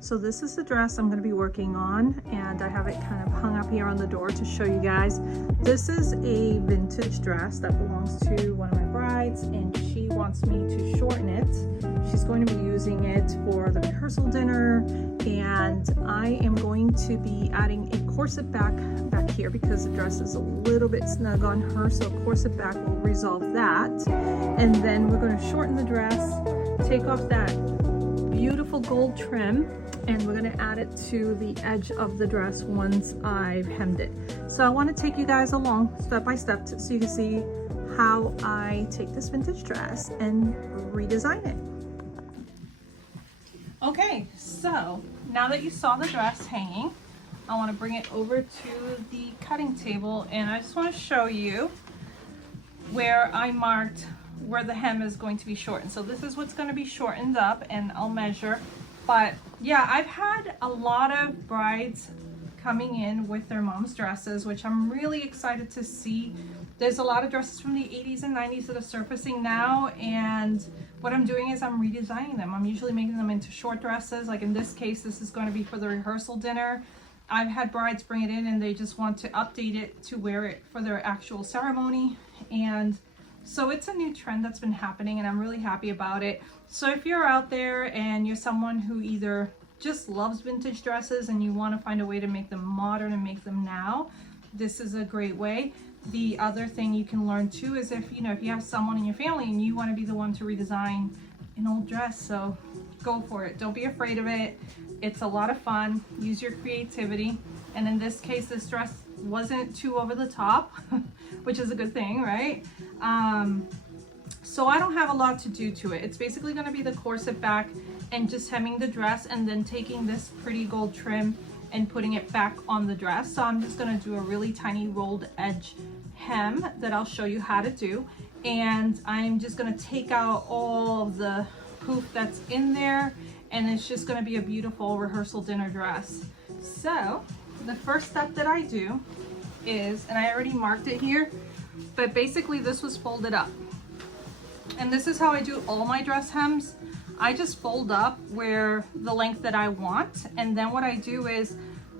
So this is the dress I'm going to be working on, and I have it kind of hung up here on the door to show you guys. This is a vintage dress that belongs to one of my brides, and she wants me to shorten it. She's going to be using it for the rehearsal dinner, and I am going to be adding a corset back here because the dress is a little bit snug on her, so a corset back will resolve that. And then we're going to shorten the dress, take off that beautiful gold trim, and we're going to add it to the edge of the dress once I've hemmed it. So I want to take you guys along step by step so you can see how I take this vintage dress and redesign it. Okay, so now that you saw the dress hanging, I want to bring it over to the cutting table, and I just want to show you where I marked where the hem is going to be shortened. So this is what's going to be shortened up, and I'll measure. But yeah, I've had a lot of brides coming in with their mom's dresses, which I'm really excited to see. There's a lot of dresses from the 80s and 90s that are surfacing now, and what I'm doing is I'm redesigning them. I'm usually making them into short dresses. Like in this case, this is going to be for the rehearsal dinner. I've had brides bring it in and they just want to update it to wear it for their actual ceremony, and so it's a new trend that's been happening, and I'm really happy about it. So if you're out there and you're someone who either just loves vintage dresses and you want to find a way to make them modern and make them now, this is a great way. The other thing you can learn too is if you have someone in your family and you want to be the one to redesign an old dress, so go for it. Don't be afraid of it. It's a lot of fun. Use your creativity. And in this case, this dress wasn't too over the top, which is a good thing, right? So I don't have a lot to do to it. It's basically going to be the corset back and just hemming the dress and then taking this pretty gold trim and putting it back on the dress. So I'm just going to do a really tiny rolled edge hem that I'll show you how to do. And I'm just going to take out all of the poof that's in there, and it's just going to be a beautiful rehearsal dinner dress. So the first step that I do is, and I already marked it here, but basically this was folded up. And this is how I do all my dress hems. I just fold up where the length that I want, and then what I do is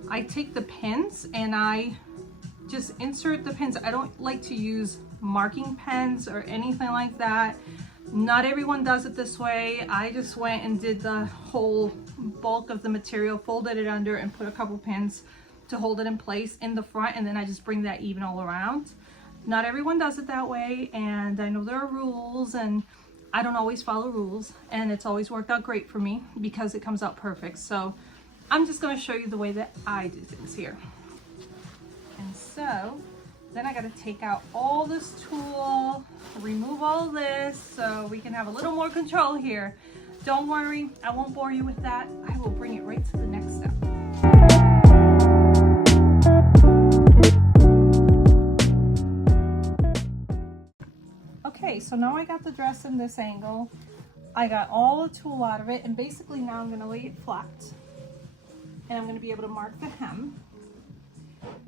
I take the pins and I just insert the pins. I don't like to use marking pens or anything like that. Not everyone does it this way. I just went and did the whole bulk of the material, folded it under, and put a couple pins to hold it in place in the front, and then I just bring that even all around. Not everyone does it that way, and I know there are rules, and I don't always follow rules, and it's always worked out great for me because it comes out perfect. So I'm just going to show you the way that I do things here. And so then I got to take out all this tulle, remove all this so we can have a little more control here. Don't worry, I won't bore you with that. I will bring it right to the next step. Okay, so now I got the dress in this angle. I got all the tulle out of it, and basically now I'm going to lay it flat, and I'm going to be able to mark the hem.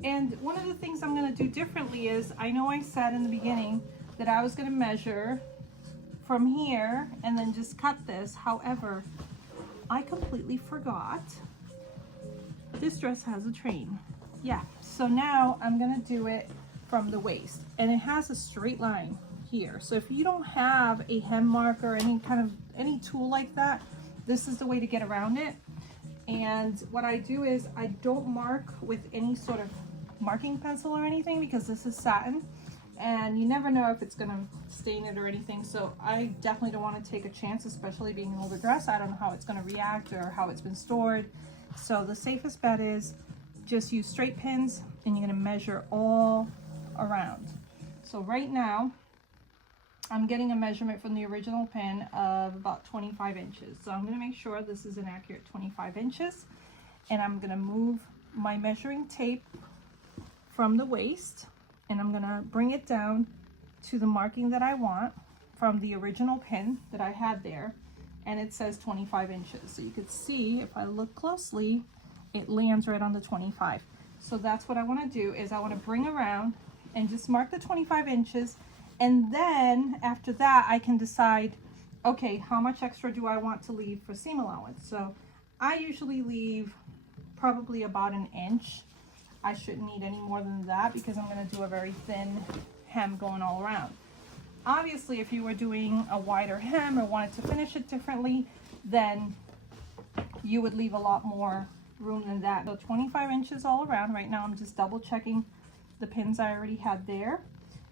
And one of the things I'm going to do differently is, I know I said in the beginning that I was going to measure from here and then just cut this. However, I completely forgot this dress has a train. Yeah, so now I'm going to do it from the waist, and it has a straight line here. So if you don't have a hem marker or any tool like that, this is the way to get around it. And what I do is I don't mark with any sort of marking pencil or anything because this is satin, and you never know if it's going to stain it or anything. So I definitely don't want to take a chance, especially being an older dress. I don't know how it's going to react or how it's been stored. So the safest bet is just use straight pins, and you're going to measure all around. So right now I'm getting a measurement from the original pin of about 25 inches. So I'm going to make sure this is an accurate 25 inches. And I'm going to move my measuring tape from the waist, and I'm going to bring it down to the marking that I want from the original pin that I had there. And it says 25 inches. So you can see, if I look closely, it lands right on the 25. So that's what I want to do, is I want to bring around and just mark the 25 inches. And then after that, I can decide, okay, how much extra do I want to leave for seam allowance? So I usually leave probably about an inch. I shouldn't need any more than that because I'm going to do a very thin hem going all around. Obviously, if you were doing a wider hem or wanted to finish it differently, then you would leave a lot more room than that. So 25 inches all around. Right now I'm just double checking the pins I already had there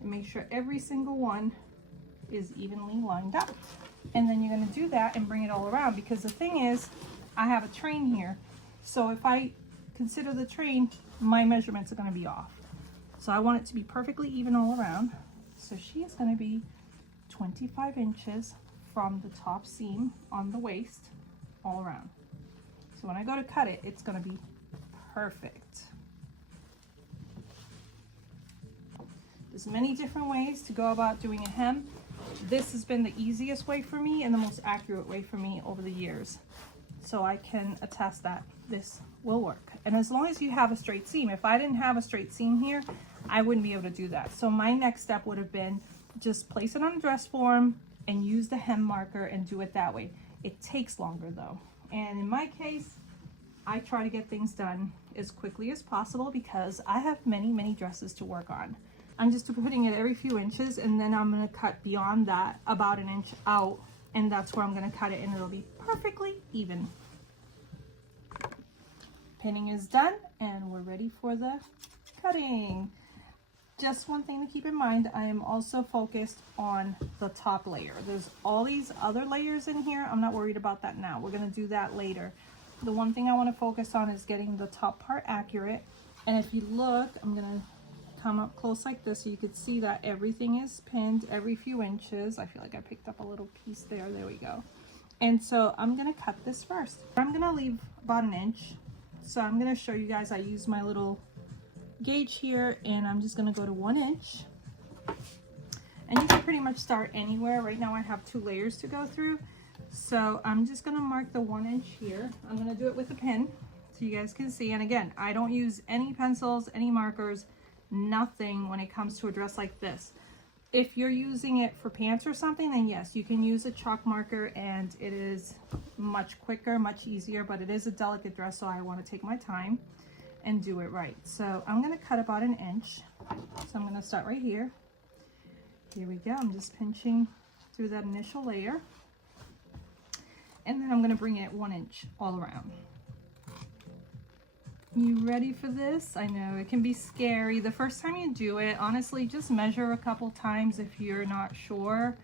and make sure every single one is evenly lined up. And then you're going to do that and bring it all around, because the thing is, I have a train here. So if I consider the train, my measurements are going to be off. So I want it to be perfectly even all around. So she is going to be 25 inches from the top seam on the waist all around. So when I go to cut it, it's going to be perfect. There's many different ways to go about doing a hem. This has been the easiest way for me and the most accurate way for me over the years. So I can attest that this will work. And as long as you have a straight seam, if I didn't have a straight seam here, I wouldn't be able to do that. So my next step would have been just place it on a dress form and use the hem marker and do it that way. It takes longer though. And in my case, I try to get things done as quickly as possible because I have many dresses to work on. I'm just putting it every few inches, and then I'm going to cut beyond that about an inch out, and that's where I'm going to cut it, and it'll be perfectly even. Pinning is done, and we're ready for the cutting. Just one thing to keep in mind, I am also focused on the top layer. There's all these other layers in here. I'm not worried about that now. We're going to do that later. The one thing I want to focus on is getting the top part accurate. And if you look, I'm going to come up close like this so you could see that everything is pinned every few inches. I feel like I picked up a little piece there. There we go. And so I'm going to cut this first. I'm going to leave about an inch. So I'm going to show you guys, I use my little gauge here, and I'm just going to go to 1 inch. And you can pretty much start anywhere. Right now I have 2 layers to go through. So I'm just going to mark the 1 inch here. I'm going to do it with a pen so you guys can see. And again, I don't use any pencils, any markers, nothing when it comes to a dress like this. If you're using it for pants or something, then yes, you can use a chalk marker and it is much quicker, much easier, but it is a delicate dress, so I want to take my time and do it right. So I'm going to cut about an inch. So I'm going to start right here. Here we go. I'm just pinching through that initial layer. And then I'm going to bring it 1 inch all around. You ready for this? I know it can be scary the first time you do it. Honestly, just measure a couple times if you're not sure.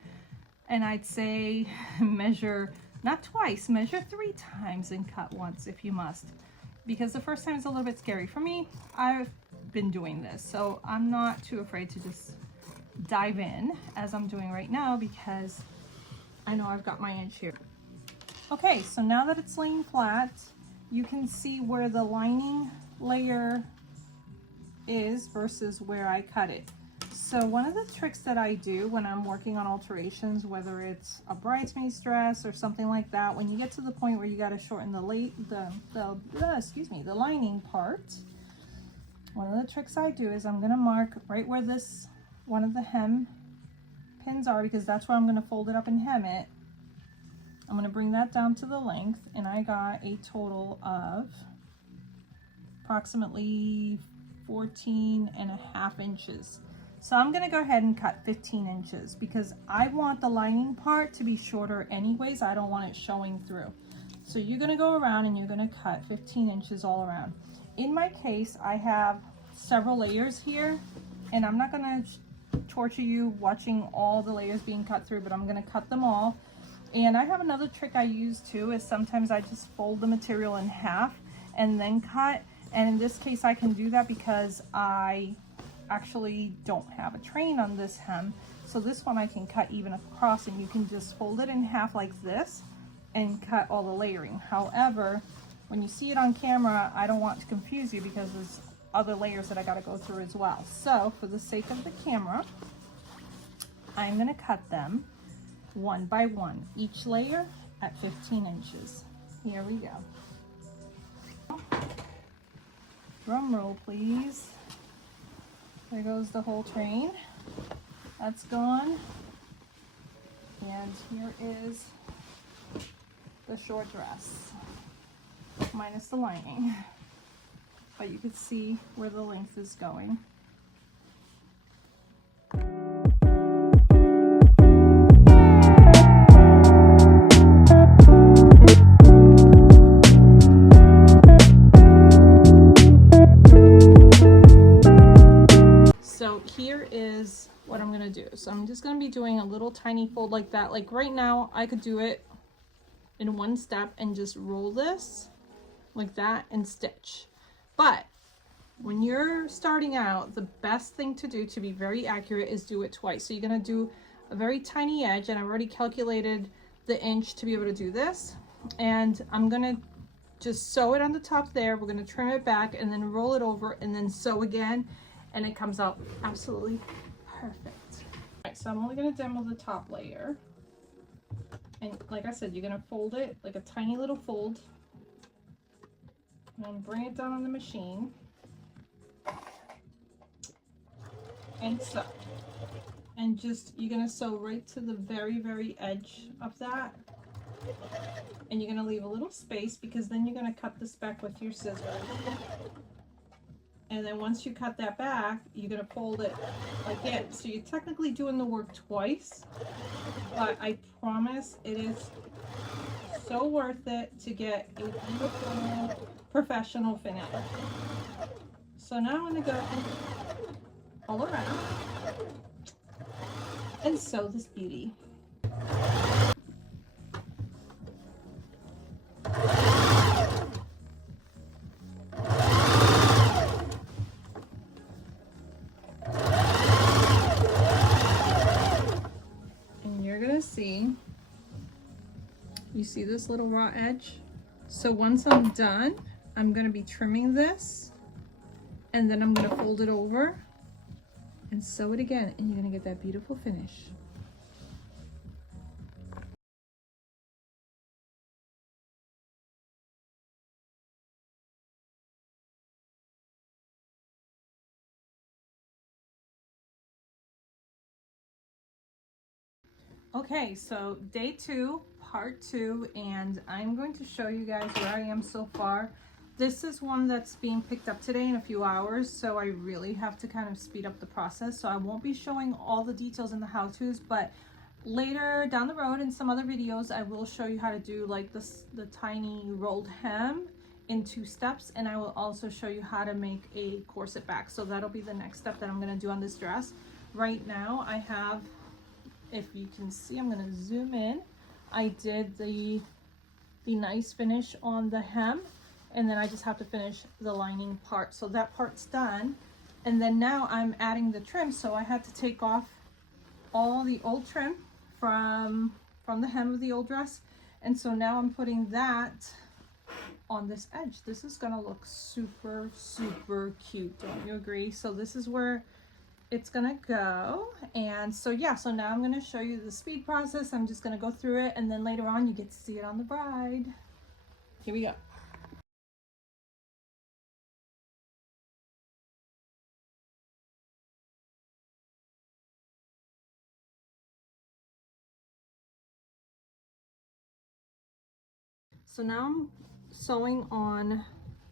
And I'd say measure not twice, measure 3 times and cut once if you must. Because the first time is a little bit scary. For me, I've been doing this, so I'm not too afraid to just dive in as I'm doing right now because I know I've got my inch here. Okay, so now that it's laying flat, you can see where the lining layer is versus where I cut it. So one of the tricks that I do when I'm working on alterations, whether it's a bridesmaid's dress or something like that, when you get to the point where you got to shorten the lining part, one of the tricks I do is I'm going to mark right where this one of the hem pins are, because that's where I'm going to fold it up and hem it. I'm going to bring that down to the length, and I got a total of approximately 14.5 inches. So I'm going to go ahead and cut 15 inches because I want the lining part to be shorter anyways. I don't want it showing through. So you're going to go around and you're going to cut 15 inches all around. In my case, I have several layers here, and I'm not going to torture you watching all the layers being cut through, but I'm going to cut them all. And I have another trick I use too, is sometimes I just fold the material in half and then cut. And in this case I can do that because I actually don't have a train on this hem. So this one I can cut even across, and you can just fold it in half like this and cut all the layering. However, when you see it on camera, I don't want to confuse you because there's other layers that I got to go through as well. So for the sake of the camera, I'm going to cut them one by one, each layer at 15 inches. Here we go. Drum roll, please. There goes the whole train. That's gone. And here is the short dress. minus the lining, but you can see where the length is going. So here is what I'm gonna do. So I'm just gonna be doing a little tiny fold like that. Like right now, I could do it in one step and just roll this like that and stitch. But when you're starting out, the best thing to do to be very accurate is do it twice. So you're gonna do a very tiny edge, and I've already calculated the inch to be able to do this. And I'm gonna just sew it on the top there. We're gonna trim it back and then roll it over and then sew again. And it comes out absolutely perfect. All right, so I'm only gonna demo the top layer. And like I said, you're gonna fold it like a tiny little fold and bring it down on the machine and sew. And just, you're gonna sew right to the very, very edge of that. And you're gonna leave a little space because then you're gonna cut the speck with your scissors. And then once you cut that back, you're gonna fold it again. So you're technically doing the work twice, but I promise it is so worth it to get a beautiful professional finish. So now I'm gonna go all around and sew this beauty. You see this little raw edge? So once I'm done, I'm going to be trimming this, and then I'm going to fold it over and sew it again, and you're going to get that beautiful finish. Okay, so day 2, part 2, and I'm going to show you guys where I am so far. This is one that's being picked up today in a few hours, so I really have to kind of speed up the process. So I won't be showing all the details in the how-tos, but later down the road in some other videos, I will show you how to do like the tiny rolled hem in 2 steps, and I will also show you how to make a corset back. So that'll be the next step that I'm going to do on this dress. Right now I have, if you can see, I'm going to zoom in. I did the nice finish on the hem, and then I just have to finish the lining part. So that part's done. And then now I'm adding the trim. So I had to take off all the old trim from the hem of the old dress. And so now I'm putting that on this edge. This is going to look super, super cute. Don't you agree? So this is where it's gonna go. And so yeah, so now I'm gonna show you the speed process. I'm just gonna go through it, and then later on you get to see it on the bride. Here we go. So now I'm sewing on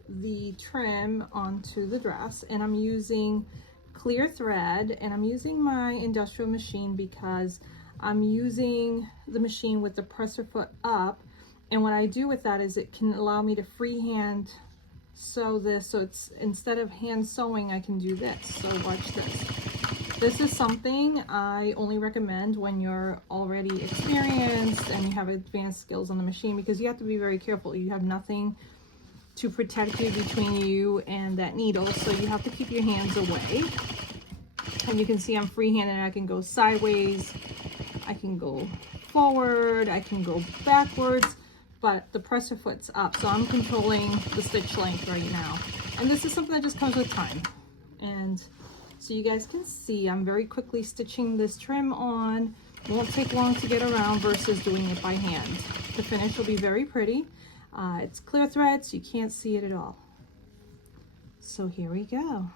the trim onto the dress, and I'm using clear thread, and I'm using my industrial machine because I'm using the machine with the presser foot up. And what I do with that is it can allow me to freehand sew this. So it's, instead of hand sewing, I can do this. So watch this. This is something I only recommend when you're already experienced and you have advanced skills on the machine, because you have to be very careful. You have nothing to protect you between you and that needle, so you have to keep your hands away. And you can see I'm freehanding. I can go sideways, I can go forward, I can go backwards, but the presser foot's up, so I'm controlling the stitch length right now. And this is something that just comes with time. And so you guys can see I'm very quickly stitching this trim on. It won't take long to get around versus doing it by hand. The finish will be very pretty. It's clear thread, so you can't see it at all. So here we go.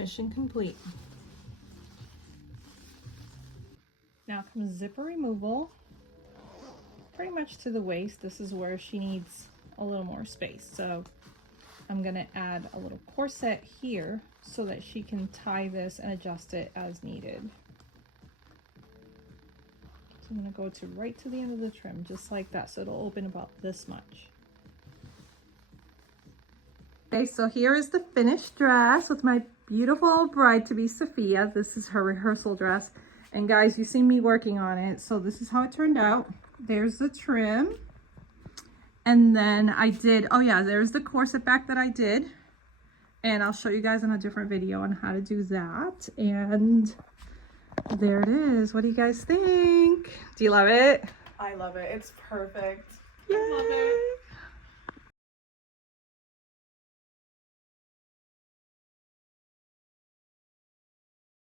mission complete. Now comes zipper removal. Pretty much to the waist. This is where she needs a little more space. So I'm gonna add a little corset here so that she can tie this and adjust it as needed. So I'm gonna go to right to the end of the trim, just like that. So it'll open about this much. Okay, so here is the finished dress with my beautiful bride-to-be Sophia. This is her rehearsal dress. And guys, you've seen me working on it. So this is how it turned out. There's the trim. And then I did, oh yeah, there's the corset back that I did. And I'll show you guys in a different video on how to do that. And there it is. What do you guys think? Do you love it? I love it. It's perfect. Yay. I love it.